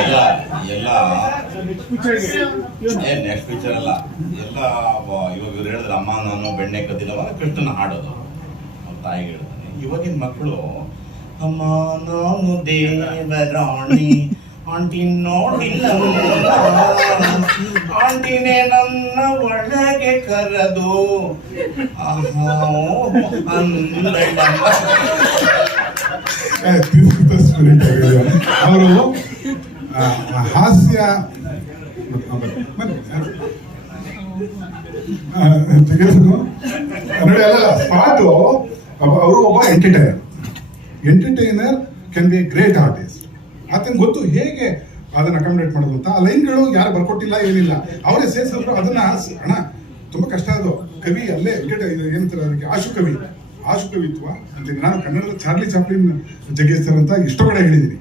ಎಲ್ಲ ಎಲ್ಲ ಏ ನೆಕ್ಸ್ಟ್ ಪಿಕ್ಚರ್ ಅಲ್ಲ. ಎಲ್ಲ ಇವಾಗ ಇವ್ರು ಹೇಳಿದ್ರೆ ಅಮ್ಮ, ನಾನು ಬೆಣ್ಣೆ ಕದ್ದಿಲ್ಲವ ಕೃಷ್ಣನ ಹಾಡೋದು. ಅವ್ರ ತಾಯಿಗೆ ಹೇಳ್ತಾನೆ, ಇವಾಗಿನ ಮಕ್ಕಳು ಅಮ್ಮ, ನಾನು ದೇವರಾಣಿ, ಆಂಟಿ ನೋಡಿಲ್ಲ ಆಂಟಿನೇ ನನ್ನ ಒಳಗೆ ಕರೆದು. ಆಹಾ ಅಂದಳಲ್ಲ. ಅವರು ಹಾಸ್ಯ ನೋಡಿ ಅಲ್ಲ, ಸ್ಪಾಟು. ಅವರು ಒಬ್ಬ entertainer entertainer can be great artist ಆತನ ಗೊತ್ತು ಹೇಗೆ ಅದನ್ನ ಅಕಾಮಿಡೇಟ್ ಮಾಡೋದು ಅಂತ. ಆ ಲೈನ್ಗಳು ಯಾರು ಬರ್ಕೊಟ್ಟಿಲ್ಲ, ಏನಿಲ್ಲ. ಅವರೇ ಸೇರಿಸಿದ್ರು, ಅದನ್ನ ಅಣ್ಣ, ತುಂಬ ಕಷ್ಟ ಅದು. ಕವಿ ಅಲ್ಲೇ ವಿಕೆಟ್ ಏನಂತಾರೆ ಅದಕ್ಕೆ, ಆಶು ಕವಿ. ಆಶು ಕವಿತ್ವ. ಅಂತ ನಾನು ಕನ್ನಡದ ಚಾರ್ಲಿ ಚಾಪ್ಲಿನ್ ಜಗ್ಗೇಶ್ ಸರ್ ಅಂತ ಇಷ್ಟೋ ಕಡೆ ಹೇಳಿದ್ದೀನಿ.